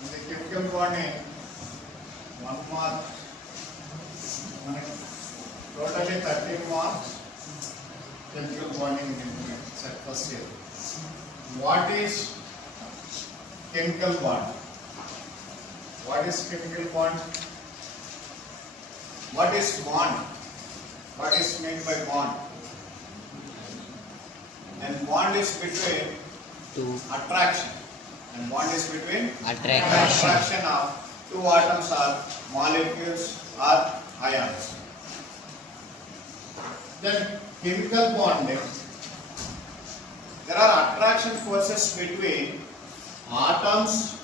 In the chemical bonding, 1 mark, totally 30 marks. Chemical bonding set first year. What is chemical bond? What is chemical bond? What is bond? What is meant by bond? And bond is between attraction. And bond is between attraction of two atoms or molecules or ions. Then chemical bonding, there are attraction forces between atoms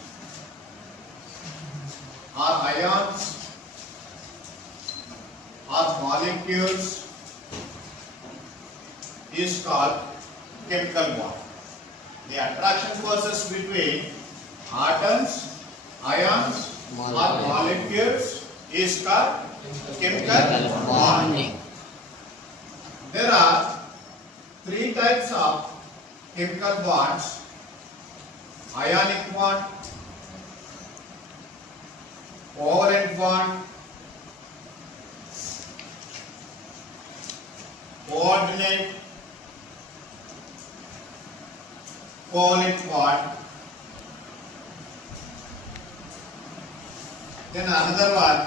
or ions or molecules is called chemical bond. The attraction forces between atoms, ions or molecules is called chemical bonding. There are 3 types of chemical bonds: ionic bond, covalent bond, coordinate, covalent bond. Then another one,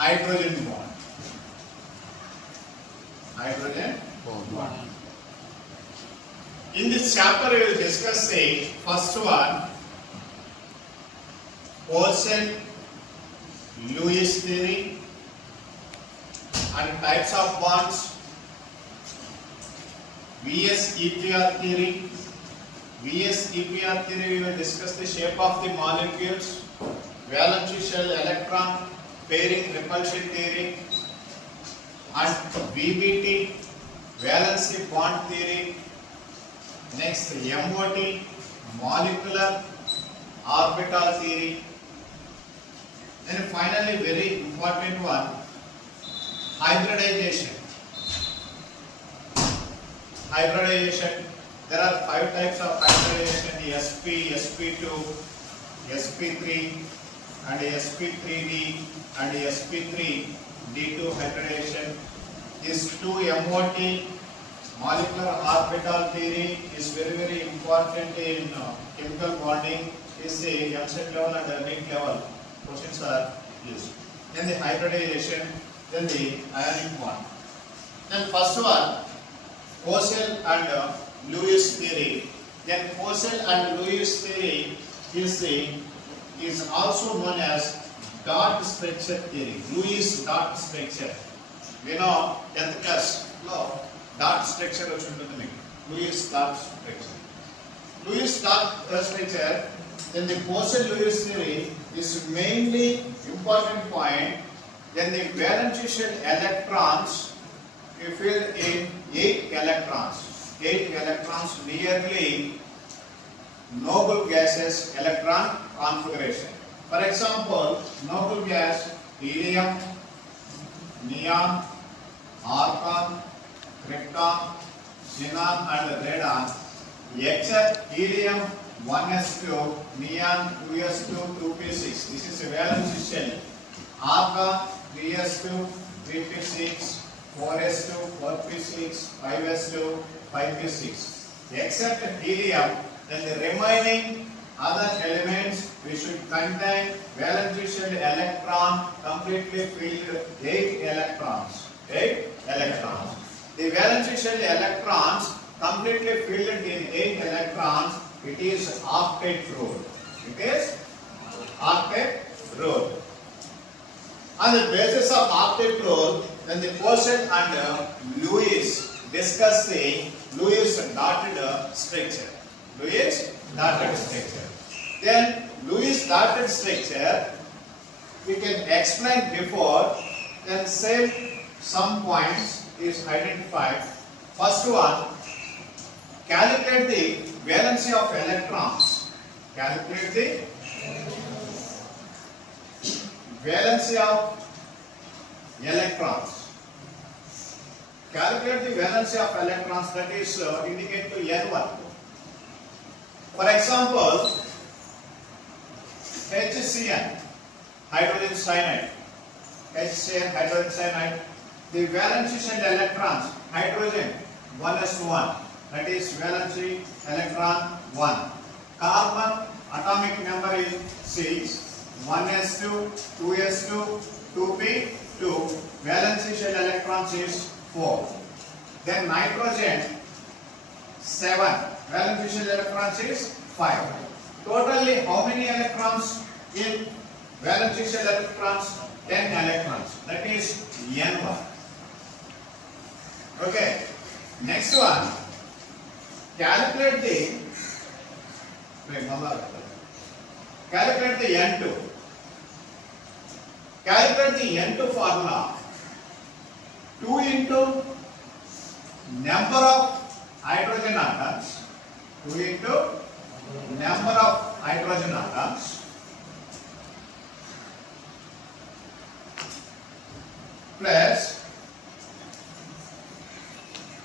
hydrogen bond. Hydrogen bond. In this chapter, we will discuss the first one, Coulson-Lewis theory and types of bonds, VS-EPR theory. VS-EPR theory, we will discuss the shape of the molecules, valence shell electron pairing repulsion theory, and VBT, valency bond theory. Next, MOT, molecular orbital theory. Then finally, very important one, hybridization. Hybridization. There are 5 types of hybridization: sp, sp2, sp3, and sp3d and sp3d2 hybridization. This 2 MOT, molecular orbital theory, is very important in chemical bonding. Is the MSET level and NEET level questions are used. Then the hybridization, then the ionic bond. Then first one, Coulson and Lewis theory. Then Coulson and Lewis theory is also known as dot structure theory. Lewis dot structure. We know 10th class lo dot structure వచ్చి ఉంటుంది మీకు. Lewis dot structure. Lewis dot structure. Then the Coulson-Lewis theory is mainly important point. Then the valence shell electrons, you feel in 8 electrons. 8 electrons, nearly noble gases electron configuration. For example, noble gas helium, neon, argon, krypton, xenon and radon, except helium 1s2, neon 2s2, 2p6. This is a valence shell. Argon 3s2, 3p6, 4s2, 4p6, 5s2, 5p6. Except helium, then the remaining other elements we should contain valence shell electron completely filled 8 electrons. 8 electrons. The valence shell electrons completely filled in 8 electrons. It is octet rule. It is octet rule. On the basis of octet rule, then the Coulson and Lewis discuss the Lewis dotted structure. Lewis dotted structure. Then Lewis dotted structure we can explain before, then same some points is identified. First one, calculate the valency of electrons. Calculate the valency of electrons. Calculate the valency of electrons, that is indicate to N1. For example, HCN, hydrogen cyanide. HCN, hydrogen cyanide. The valency shell electrons, hydrogen 1s1, that is valency electron 1. Carbon atomic number is 6, 1s2, 2s2, 2p2. Valency shell electrons is 4. Then nitrogen 7, valency shell electrons is 5. Totally how many electrons in valency shell electrons? 10 electrons. That is N1. Okay. Next one. Calculate the N2. Calculate the N2 formula. 2 into number of hydrogen atoms. 2 into number of hydrogen atoms plus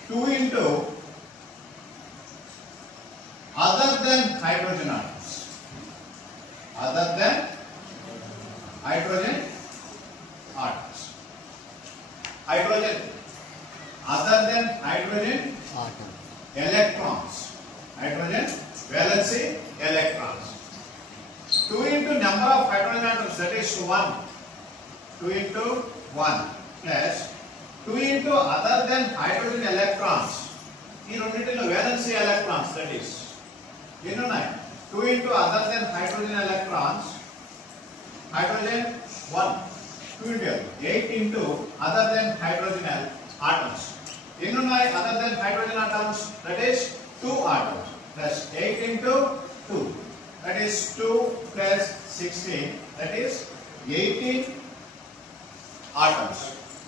2 into other than hydrogen atoms. Other than hydrogen atoms. Hydrogen. Other than hydrogen electrons. Hydrogen valency electrons. 2 into number of hydrogen atoms, that is 1. 2 into 1 plus 2 into other than hydrogen electrons. ఈ రెండింటిలో valency electrons, that is ఎన్ని ఉన్నాయి? 2 into other than hydrogen electrons. Hydrogen 1. 2 into 8 into other than hydrogen atoms. ఎన్ని ఉన్నాయి other than hydrogen atoms? That is 2 atoms. Plus 8 into 2. That is 2 plus 16. That is 18 atoms.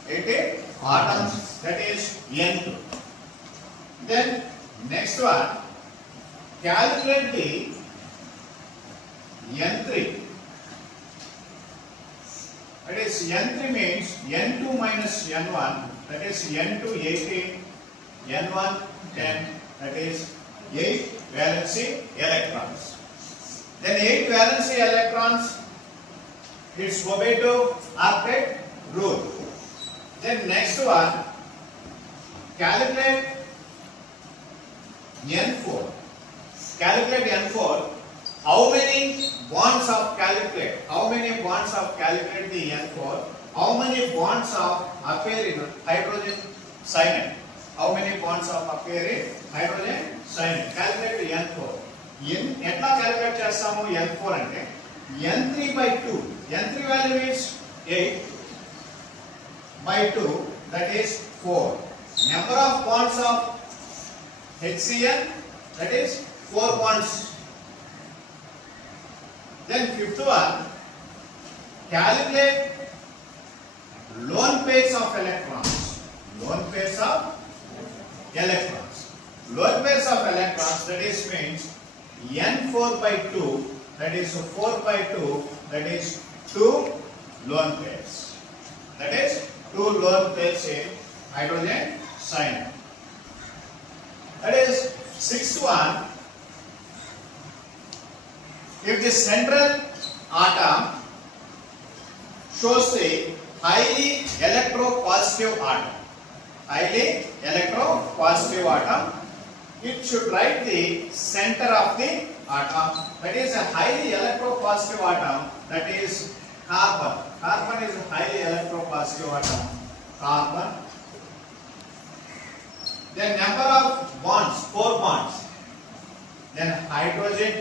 18 atoms. That is N2. Then next one. Calculate the N3. That is N3 means N2 minus N1. That is N2 18, N1 10. That is 8 valency electrons. Then 8 valency electrons, it's obey to octet rule. Then next one, calculate N4. Calculate N4. How many bonds of calculate? How many bonds of calculate the N4? How many bonds of appear in hydrogen cyanide? How many bonds of appear in hydrogen cyanide? Calculate the N4. ఎట్లా calculate చేస్తాము N4 అంటే N3 by 2. N3 value is 8 by 2, that is 4. Number of bonds of HCl, that is 4 bonds. Then fifth one, calculate lone pairs of electrons. Lone pairs of electrons. Lone pairs of electrons, that is means N4 by 2, that is 4 by 2, that is 2 lone pairs. That is 2 lone pairs in hydrogen cyanide. That is sixth one. If the central atom shows the highly electropositive atom, it should write the center of the atom. That is a highly electropositive atom, that is carbon. Carbon is a highly electropositive atom. Carbon. Then number of bonds, 4 bonds. Then hydrogen.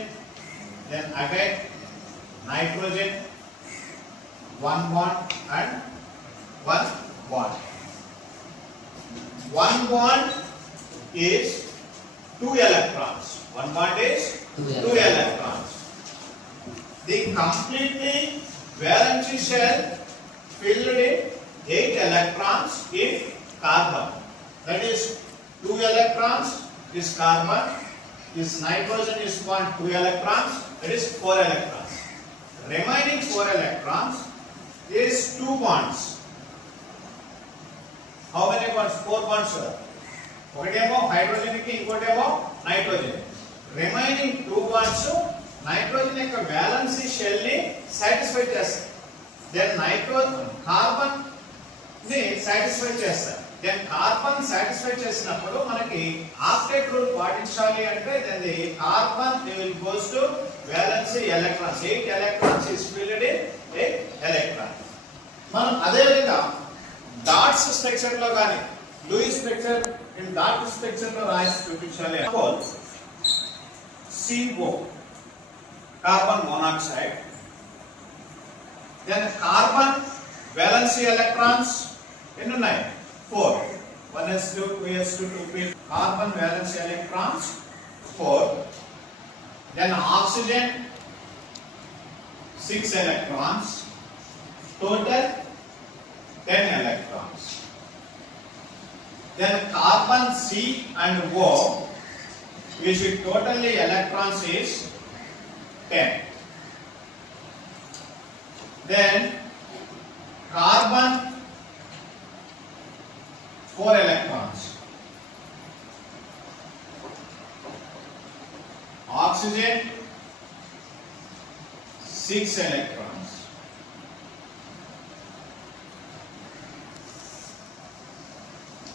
Then again nitrogen, 1 bond and 1 bond. 1 bond is 2 electrons. 1 bond is 2 electrons. The completely valency shell filled in 8 electrons in carbon. That is 2 electrons is carbon. This nitrogen is 2 electrons. That is 4 electrons. Remaining 4 electrons is 2 bonds. How many bonds? 4 bonds. ఒకటేమో hydrogen కి ఇంకోటేమో nitrogen. Remaining 2 bonds nitrogen యొక్క valency shell ని satisfy చేస్తాయి. Then carbon ని satisfy చేస్తాయి. Then carbon satisfy చేసినప్పుడు మనకి ఆక్టేట్ రూల్ పాటించాలి అంటే then the carbon will goes to valency electrons. 8 electrons is filled in 8 electron. మనం అదే విధంగా డాట్స్ స్ట్రక్చర్ లో గాని Lewis structure in dot structure లో రాసి చూపించాలి. CO carbon monoxide. Then carbon valency electrons ఎన్ని ఉన్నాయి? 4. 1s2 2s2 2p. Carbon valency electrons 4. Then oxygen 6 electrons. Total 10 electrons. Then carbon C and O, which is totally electrons is 10. Then carbon 4 electrons. Oxygen 6 electrons.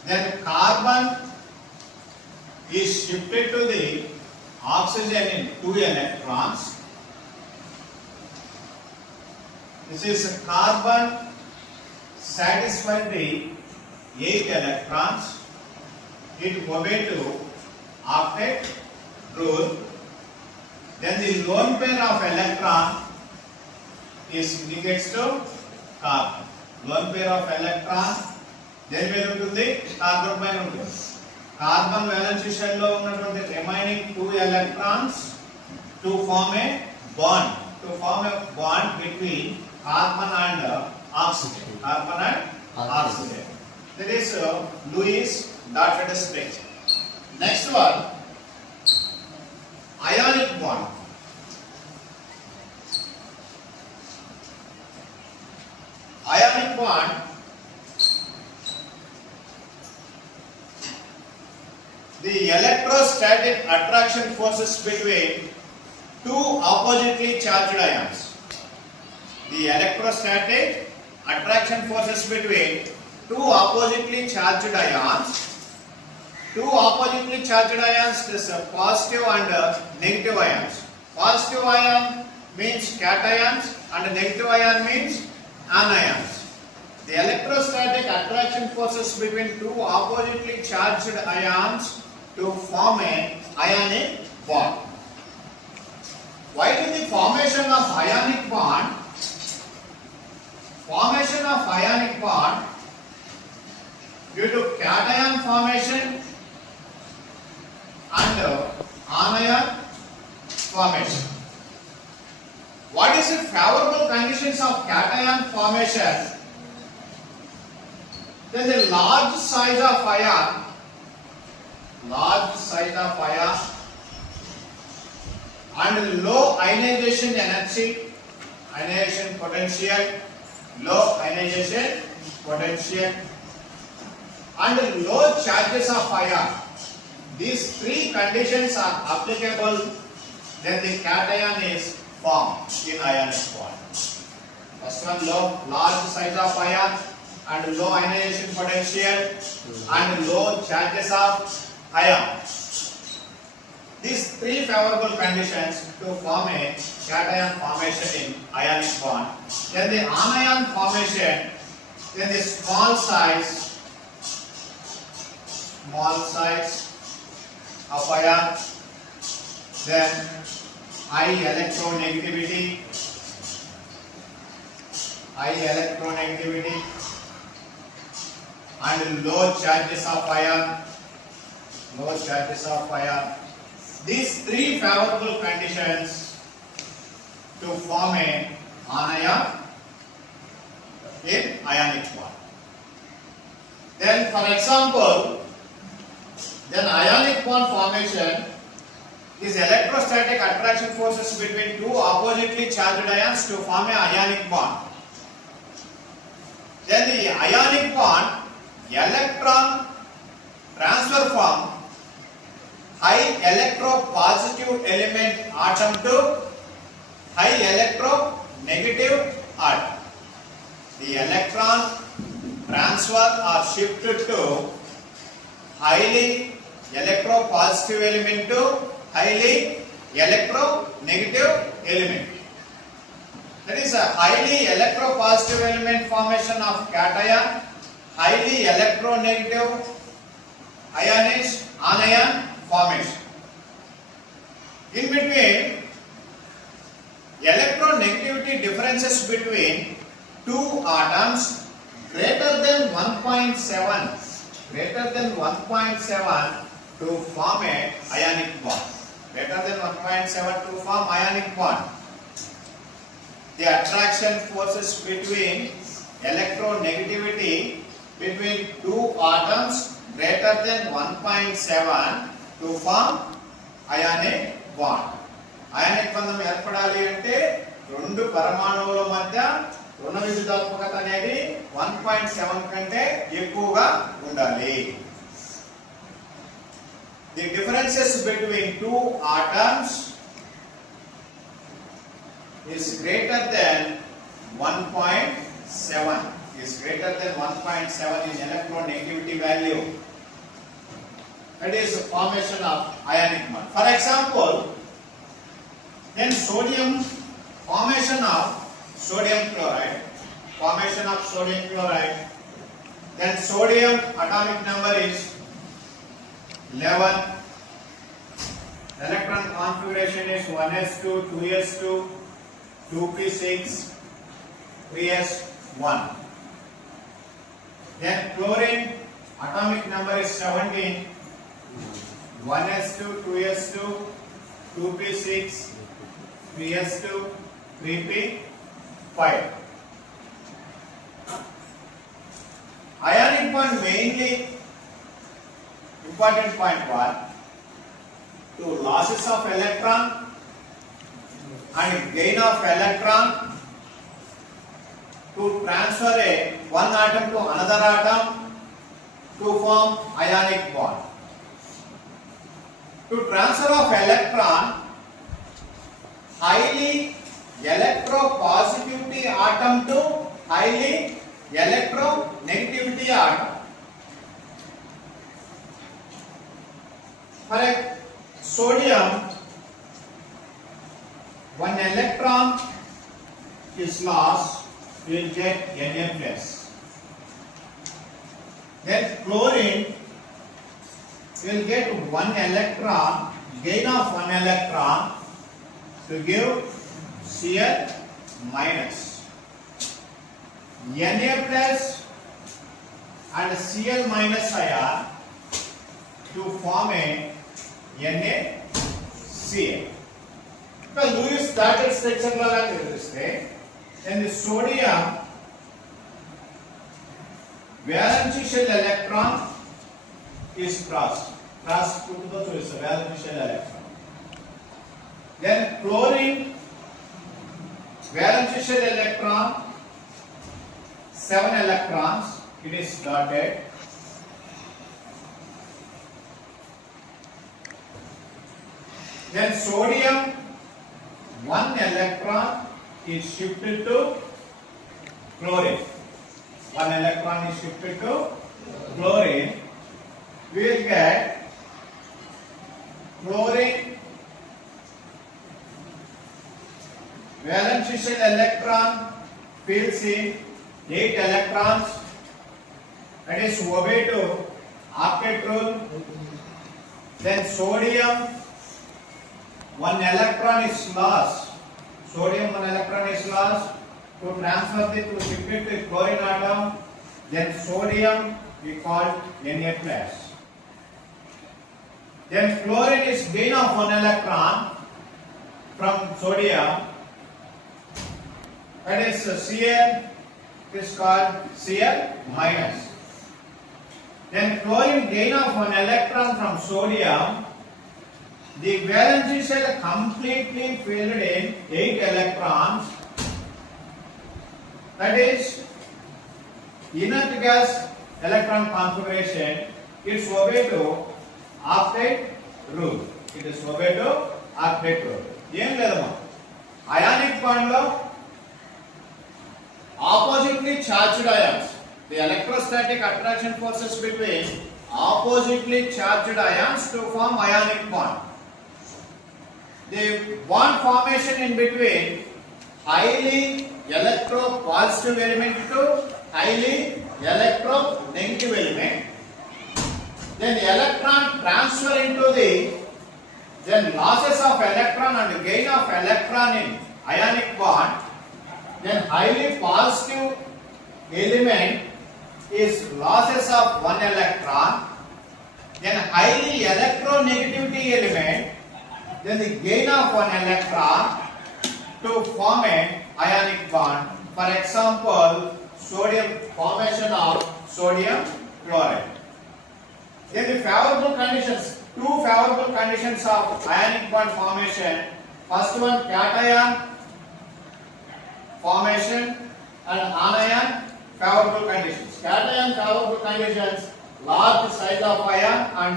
Then carbon is shifted to the oxygen in 2 electrons. This is carbon satisfied the 8 electrons. It obey to octet rule. Then the lone pair of electron is indicates to carbon. Lone pair of electron దేని మీద ఉంటుంది? Carbon పైన ఉంటుంది. Carbon valency shell లో ఉన్నటువంటి remaining 2 electrons to form a bond between carbon and oxygen. Carbon and oxygen. That is Lewis dotted structure. Next one, ionic bond. Ionic bond the electrostatic attraction forces between two oppositely charged ions. The electrostatic attraction forces between two oppositely charged ions. Two oppositely charged ions is positive and negative ions. Positive ion means cations and negative ion means anions. The electrostatic attraction forces between two oppositely charged ions to form an ionic bond. Why do the formation of ionic bond? Formation of ionic bond due to cation formation and anion formation. What is the favorable conditions of cation formation? Then the large size of ion and low ionization energy, ionization potential, low ionization potential and low charges of ion. These 3 conditions are applicable, then the cation is formed in ionic bond. First one, large size of ion and low ionization potential and low charges of ion. These 3 favorable conditions to form a cation formation in ionic bond. Then the anion formation, then the small size of ion, then high electronegativity and low charges of ion. These 3 favorable conditions to form a anion in ionic bond. Then for example, then ionic bond formation is electrostatic attraction forces between 2 oppositely charged ions to form a ionic bond. Then the ionic bond electron transfer from high electropositive positive element atom to high electronegative atom. The electron transfer or shifted to highly electropositive element to highly electronegative element. That is a highly electropositive element formation of cation, highly electronegative anion formation. In between, electronegativity differences between two atoms greater than 1.7 to form a ionic bond. Greater than 1.7 to form ionic bond. The attraction forces between electronegativity between two atoms greater than 1.7 to form ionic bond. Ionic bandham ఏర్పడాలి అంటే రెండు పరమాణువుల మధ్య రుణ విద్యుదాత్మకత అనేది 1.7 కంటే ఎక్కువగా ఉండాలి. The differences between two atoms is greater than 1.7 is greater than 1.7 in electronegativity value. That is the formation of ionic bond. For example, then formation of sodium chloride, then sodium atomic number is 11, electron configuration is 1s2, 2s2, 2p6, 3s1. Then chlorine atomic number is 17, 1s2, 2s2, 2p6, 3s2, 3p5. Ionic bond mainly important point one to losses of electron and gain of electron to transfer one atom to another atom to form ionic bond. To transfer of electron, highly electropositivity atom to highly electronegativity atom. For sodium, one electron is lost, we will get Na+. Then chlorine will get one electron, gain of one electron to give Cl minus. Na plus and Cl minus ion to form a NaCl. The Lewis started structure lo la teliste and the sodium valence shell electron is crossed to the valence shell electron. Then chlorine valence shell electron 7 electrons, it is dotted. Then sodium 1 electron is shifted to chlorine. 1 electron is shifted to chlorine. We will get chlorine valence shell electron fills in 8 electrons, that is obey to octet rule. Then sodium 1 electron is lost. Sodium 1 electron is lost to transfer it to shift it to chlorine atom. Then sodium we call Na+. Then chlorine is gain of 1 electron from sodium. That is Cl is called Cl minus. Then chlorine gain of 1 electron from sodium. The valence shell completely filled in 8 electrons. That is inert gas electron configuration. It's obey to octet rule. It is OB2 octet 2. ఏం లేదమ్మా ionic bond లో oppositely charged ions, the electrostatic attraction forces between oppositely charged ions to form ionic bond. The bond formation in between highly electropositive element to highly electronegative element. Then the electron transfer into the then losses of electron and gain of electron in ionic bond. Then highly positive element is losses of one electron. Then highly electronegativity element, then the gain of one electron to form an ionic bond. For example, sodium formation of sodium chloride. Then the favorable conditions, two favorable conditions of ionic bond formation. First one, cation formation and anion favorable conditions. Cation favorable conditions, large size of ion and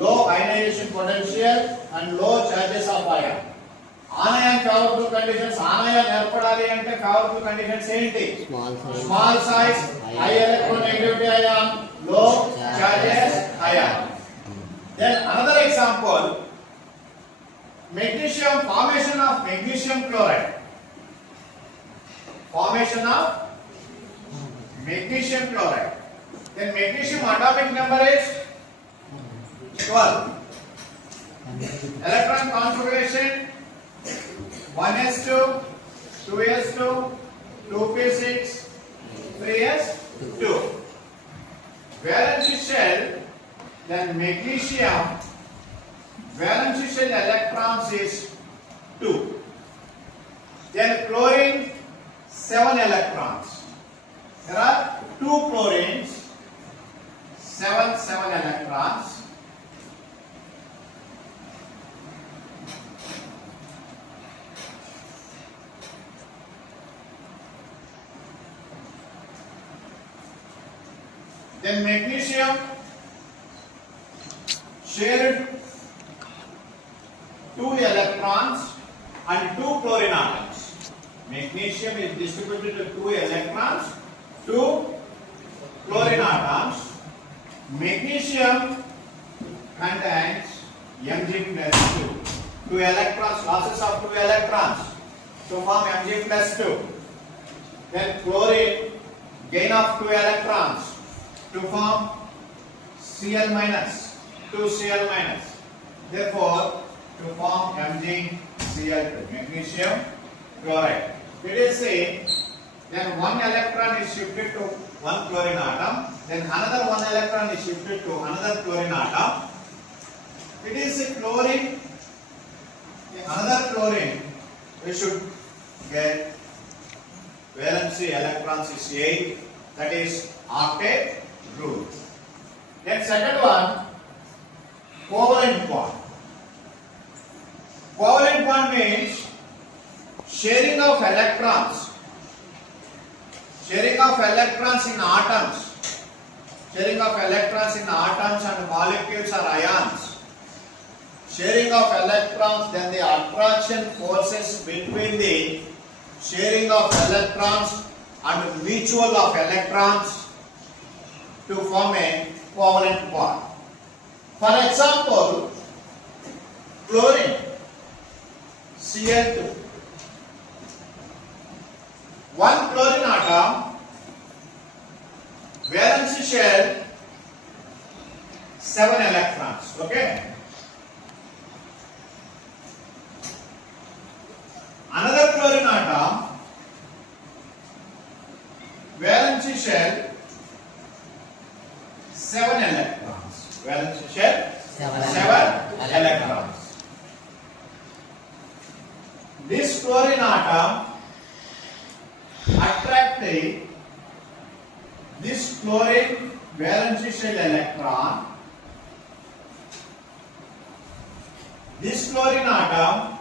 low ionization potential and low charges of ion. Anion favorable conditions, anion ఏర్పడాలి అంటే favorable conditions ఏంటి? Small size, high electronegativity ion, low charges ion. Then another example, magnesium, formation of magnesium chloride. Formation of magnesium chloride. Then magnesium atomic number is 12. Electron configuration 1s2, 2s2, 2p6, 3s2. Valence shell, then magnesium valence shell electrons is 2. Then chlorine 7 electrons. There are 2 chlorines, 7 electrons. Then magnesium shared 2 electrons and 2 chlorine atoms. Magnesium is distributed to 2 electrons, 2 chlorine atoms. Magnesium contains Mg+2. 2 electrons, losses of 2 electrons to form Mg+2. Then chlorine, gain of 2 electrons to form Cl-, 2 Cl-. Therefore, to form MgCl2, magnesium chloride. It is say, then 1 electron is shifted to 1 chlorine atom, then another 1 electron is shifted to another chlorine atom. It is a chlorine, another chlorine, we should get valency electrons is 8, that is octet rule. Then second one, covalent bond. Covalent bond means sharing of electrons. Sharing of electrons in atoms. Sharing of electrons in atoms and molecules or ions. Sharing of electrons, then the attraction forces between the sharing of electrons and mutual of electrons to form a covalent bond. For example, chlorine Cl2. 1 chlorine atom, valence shell 7 electrons. Okay. Another chlorine atom, valence shell 7 electrons. Valence shell 7 electrons. This chlorine atom attract this chlorine valence shell electron. This chlorine atom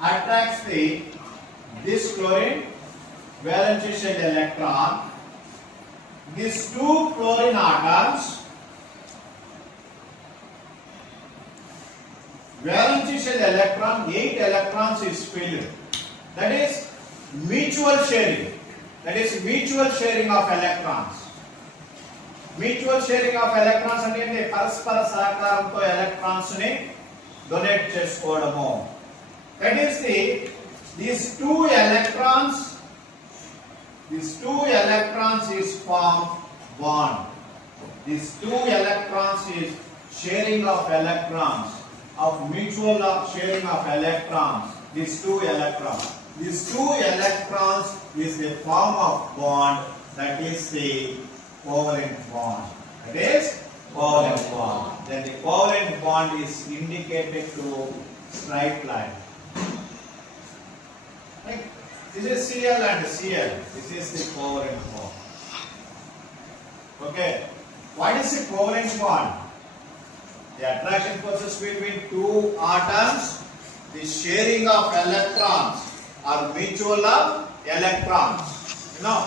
attracts this chlorine valence shell electron. These 2 chlorine atoms valence shell electron, 8 electrons is filled. That is mutual sharing. That is mutual sharing of electrons. Mutual sharing of electrons అంటే ఏంటి? పరస్పర సహకారంతో electrons ని donate చేసుకోవడము. That is these two electrons is form bond. These two electrons is sharing of electrons, of mutual sharing of electrons. These two electrons is the form of bond, that is the covalent bond. That is covalent bond. Then the covalent bond is indicated to straight line. Right? This is Cl and Cl. This is the covalent bond. Okay. What is the covalent bond? The attraction forces between two atoms, the sharing of electrons or mutual of electrons. You know?